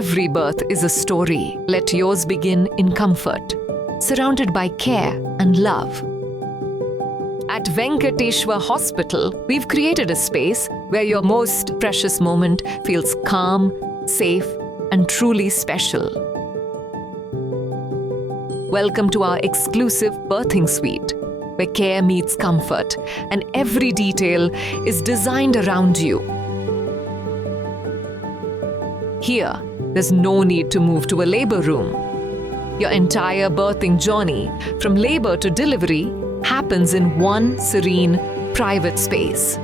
every birth is a story. Let yours begin in comfort, surrounded by care and love. At Venketeshwar Hospital, we've created a space where your most precious moment feels calm, safe, and truly special. Welcome to our exclusive birthing suite, where care meets comfort and every detail is designed around you. Here, there's no need to move to a labor room. Your entire birthing journey, from labor to delivery, happens in one serene, private space.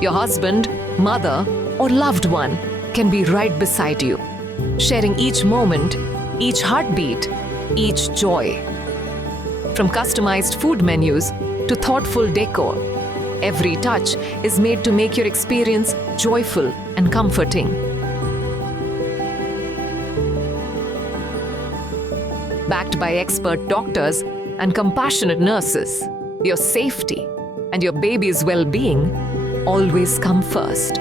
Your husband, mother, or loved one can be right beside you, sharing each moment, each heartbeat, each joy. From customized food menus to thoughtful decor, every touch is made to make your experience joyful and comforting. Backed by expert doctors and compassionate nurses, your safety and your baby's well-being always come first.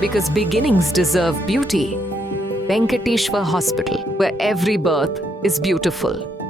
Because beginnings deserve beauty. Venketeshwar Hospital, where every birth is beautiful.